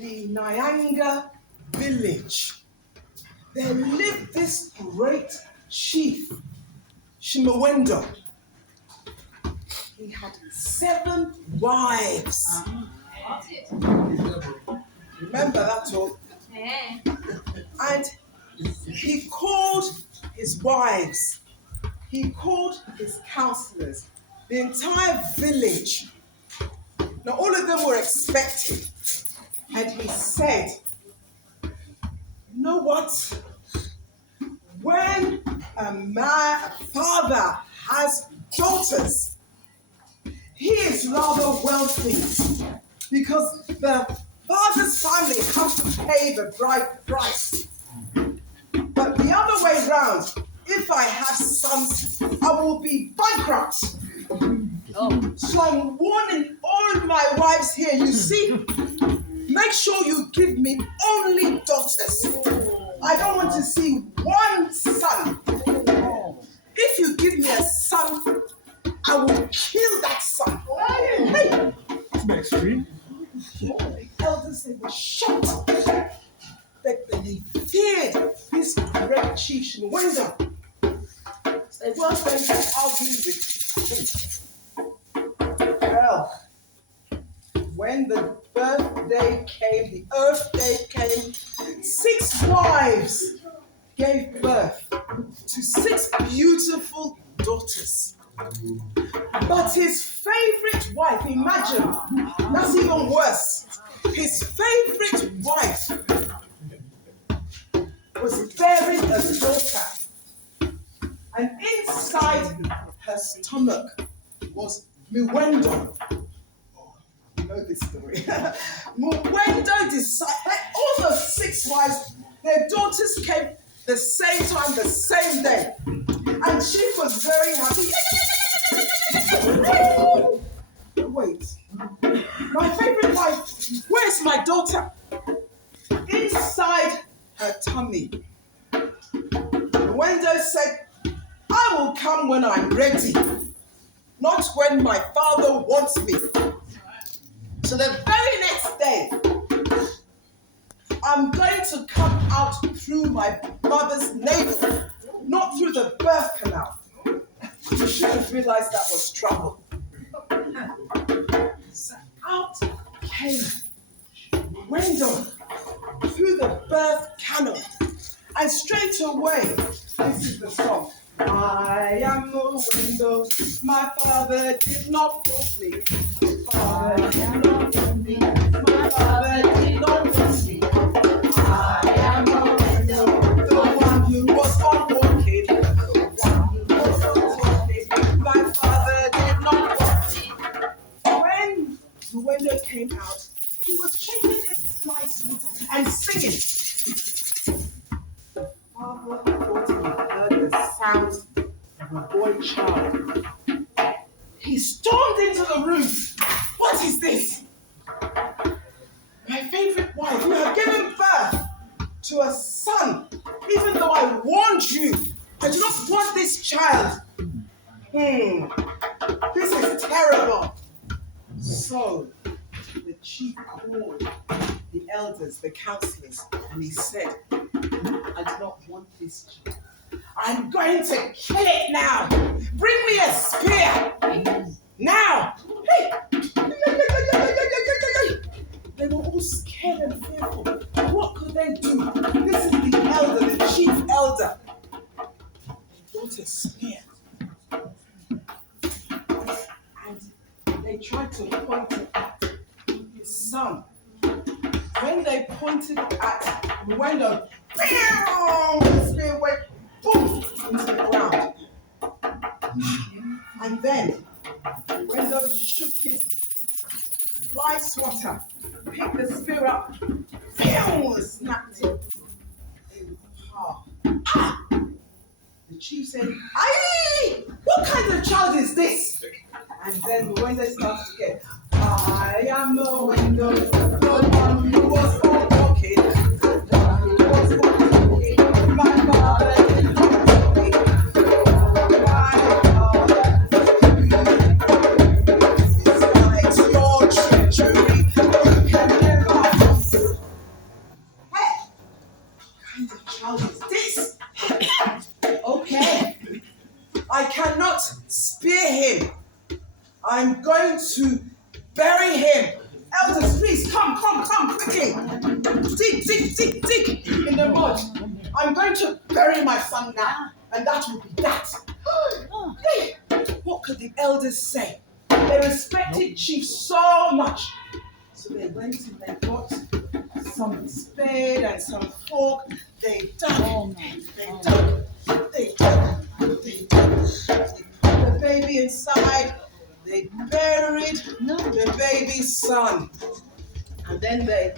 the Nyanga village, there lived this great chief, Shimawendo. He had 7 wives. Remember that all? And he called his wives, he called his counselors, the entire village. Now all of them were expecting. And he said, you know what? When a father has daughters, he is rather wealthy because the father's family has to pay the bride price. But the other way round, if I have sons, I will be bankrupt. So I'm warning all my wives here, you see, make sure you give me only daughters. I don't want to see one son. If you give me a son, I will kill that son. Hey. That's not extreme. The elders, they were shocked. They feared this great chief Shimawendo. They weren't going to argue with him. Well, when the birthday came, the Earth Day came, 6 wives gave birth to 6 beautiful daughters. But his favorite wife, imagine, that's even worse. His favorite wife was bearing a daughter, and inside her stomach was Mwendo. You know this story. Mwendo decided, all the 6 wives, their daughters came the same time, the same day. And she was very happy. Wait, my favorite wife, where's my daughter? Inside her tummy. Mwendo said, I will come when I'm ready, not when my father wants me. So the very next day, I'm going to come out through my mother's navel, not through the birth canal. You should have realized that was trouble. So out came Mwendo through the birth canal. And straight away, this is the song. I am Mwendo, my father did not force me. I am Mwendo, my father did not force me. I am Mwendo, the one who was born walking. My father did not force me. When Mwendo came out, he was shaking his Flyswatter and singing. Father thought he heard the sounds of a boy child. He stormed into the room. What is this? My favorite wife, you have given birth to a son, even though I warned you. I do not want this child. This is terrible. So the chief called the elders, the counselors, and he said, I do not want this child. I'm going to kill it now. Bring me a spear. Now. Hey. They were all scared and fearful. What could they do? This is the elder, the chief elder. They brought a spear. And they tried to point it at his son. When they pointed it at Mwendo, the spear went boom into the ground. And then Mwendo shook his Flyswatter, picked the spear up, snapped it in half. Ah! The chief said, aye! What kind of child is this? And then Mwendo started again. I am Mwendo, the one who was born walking. My father did not want me. My father, despite your treachery, you can never dig in the mud. I'm going to bury my son now, and that will be that. Hey, what could the elders say? They respected Chief so much. So they went and they got some spade and some fork. They dug, they dug. They put the baby inside. They buried the baby's son. And then they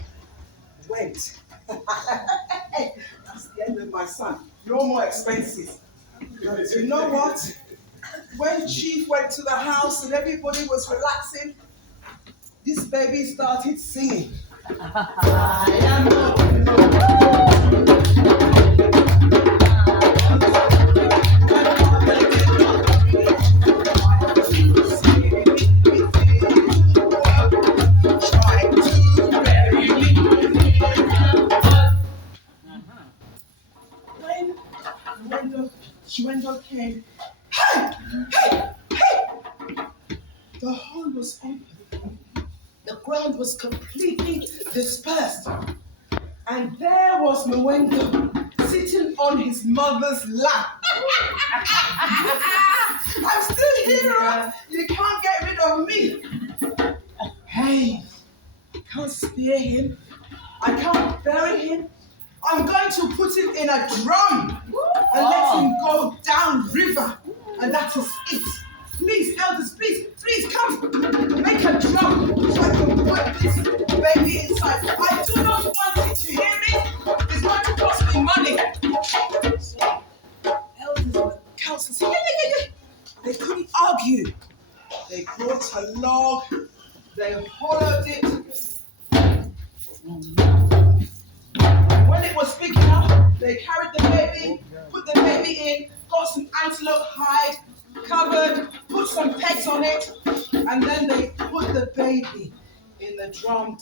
went. That's the end of my son. No more expenses. You know what? When Chief went to the house and everybody was relaxing, this baby started singing. I am when came, hey! The hole was open. The ground was completely dispersed. And there was Mwendo sitting on his mother's lap. I'm still here. You can't get rid of me. Hey, I can't spear him. I can't bury him. I'm going to put him in a drum and let him go down river. And that is it. Please, elders, please come. Make a drum so I can put this baby inside. I do not want it to hear me. It's going to cost me money. So, elders and councillors, they couldn't argue. They brought a log, they hollowed it. When it was big enough, they carried the baby, put the baby in, got some antelope hide, covered, put some pegs on it, and then they put the baby in the drum,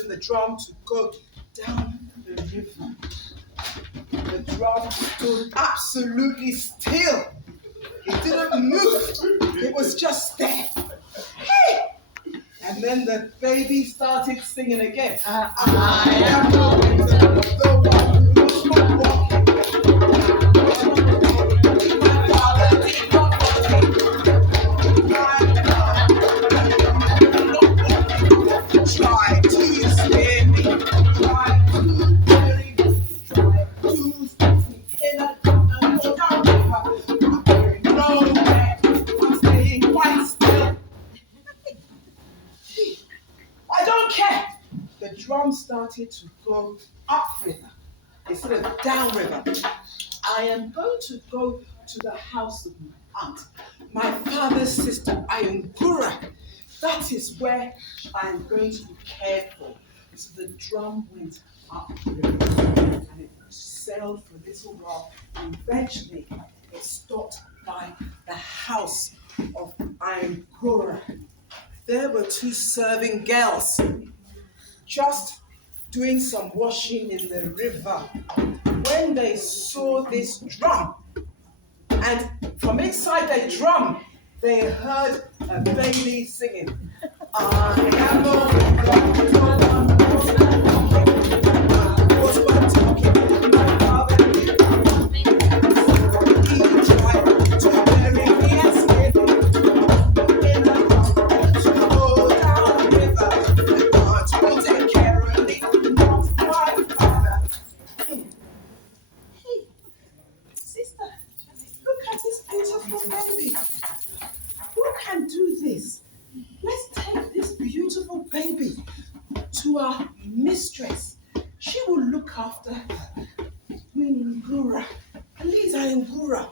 in the drum to go down the river. The drum stood absolutely still. It didn't move. It was just there. Hey! And then the baby started singing again. I am the one who's not walking. My father did not walk. Try to scare me. Try to bury me. Try to stick me in a drum and go down river. I'm going nowhere. I'm staying quite still. I don't care. The drum started to go upriver instead of downriver. I am going to go to the house of my aunt, my father's sister, Ayungura. That is where I am going to be cared for. So the drum went upriver and it sailed for a little while. And eventually it stopped by the house of Ayungura. There were two serving girls just doing some washing in the river when they saw this drum. And from inside the drum, they heard a baby singing. I am the one talking. My father did not. He tried to bury me and skin in a baby. Who can do this? Let's take this beautiful baby to our mistress. She will look after her. Queen Ngura. Please, Ayungura.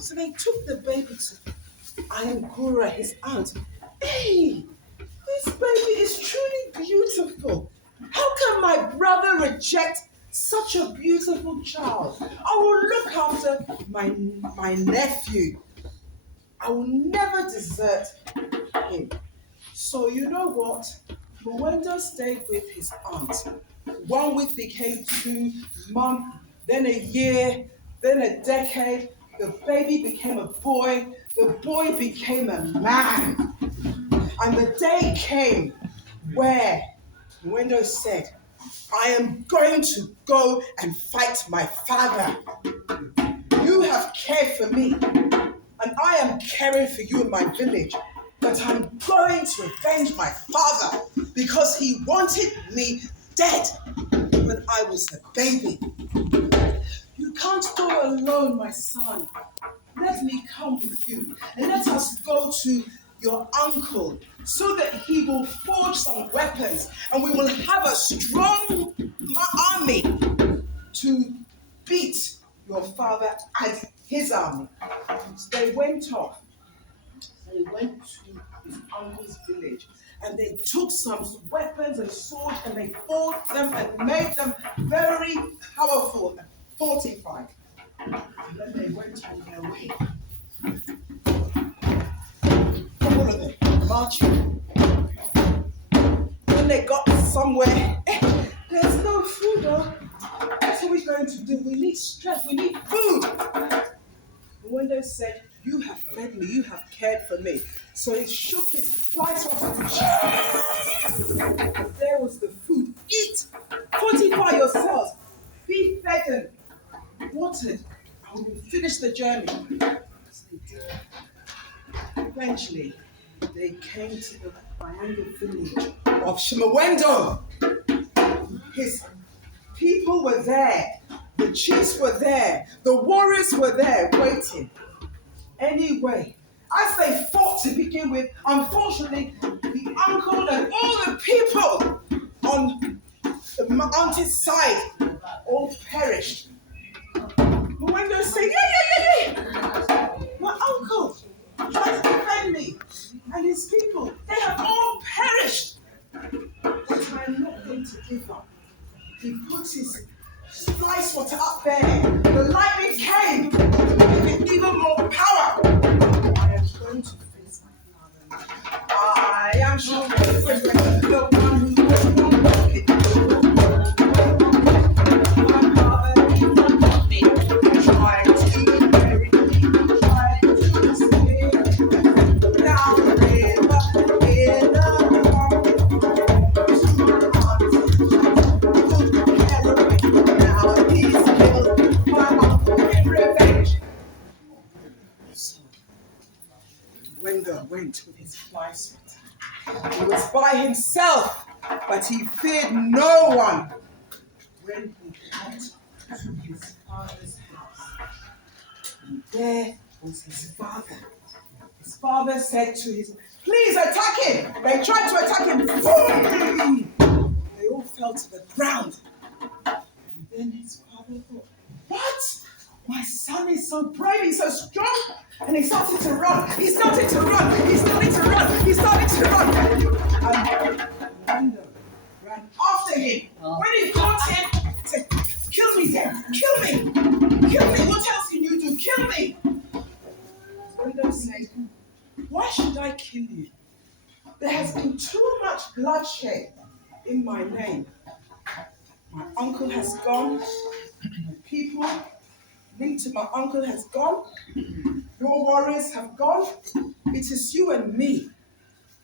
So they took the baby to Ayungura, his aunt. Hey, this baby is truly beautiful. How can my brother reject such a beautiful child? I will look after my nephew. I will never desert him. So you know what? Mwendo stayed with his aunt. 1 week became 2 months, then a year, then a decade. The baby became a boy. The boy became a man. And the day came where Mwendo said, I am going to go and fight my father. You have cared for me, and I am caring for you in my village. But I'm going to avenge my father because he wanted me dead when I was a baby. You can't go alone, my son. Let me come with you, and let us go to your uncle so that he will forge some weapons, and we will have a strong army to beat your father and his army. So they went off. They went to his uncle's village, and they took some weapons and swords, and they fought them and made them very powerful and fortified. And then they went on their way. All of them marching. When they got somewhere, there's no food, though. What are we going to do? We need strength, we need food. The window said, you have fed me, you have cared for me. So he shook his Flyswatter. There was the food. Eat! Fortify yourselves. Be fed and watered. And we'll finish the journey. So they did. Eventually, they came to the Triangle village of Shimawendo. His people were there. The chiefs were there. The warriors were there waiting. Anyway, as they fought to begin with, unfortunately, the uncle and all the people on the mountain side all perished. Mwendo said, yeah. My uncle tried to defend me and his people. They have all perished. But I'm not going to give up. He put his Flyswatter up there. The lightning came to give it even more power. I am going to face my father. I am sure the one who will not make it. My father, he will not make it. Trying to bury me, trying to escape. Down the river, in the Wendo went with his Flyswatter. He was by himself, but he feared no one. When he got to his father's house, and there was his father. His father said to his, please attack him. They tried to attack him. Boom! They all fell to the ground. And then his father thought, what? My son is so brave, he's so strong. And he started to run. He started to run. He started to run. He started to run. And Wendo ran after him. When he caught him, he said, kill me then. Kill me. Kill me. What else can you do? Kill me. Wendo said, why should I kill you? There has been too much bloodshed in my name. My uncle has gone. My people linked to my uncle has gone. Your warriors have gone. It is you and me.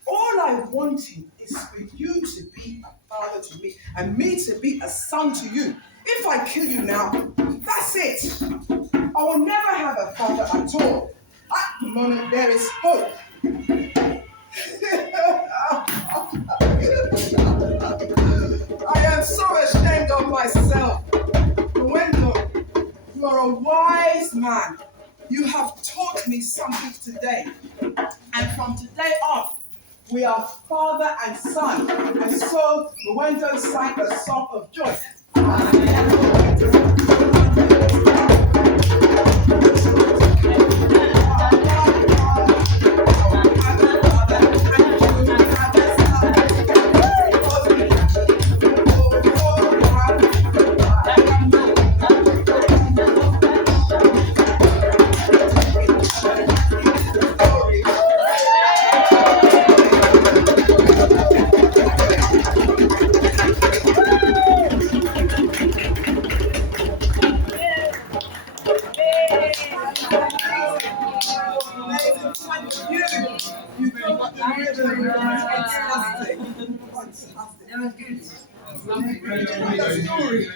All I wanted is for you to be a father to me and me to be a son to you. If I kill you now, that's it. I will never have a father at all. At the moment, there is hope. I am so ashamed of myself. Wendo, you are a wise man. You have taught me something today. And from today on, we are father and son. And so Wendo sang a song of joy. You know that story?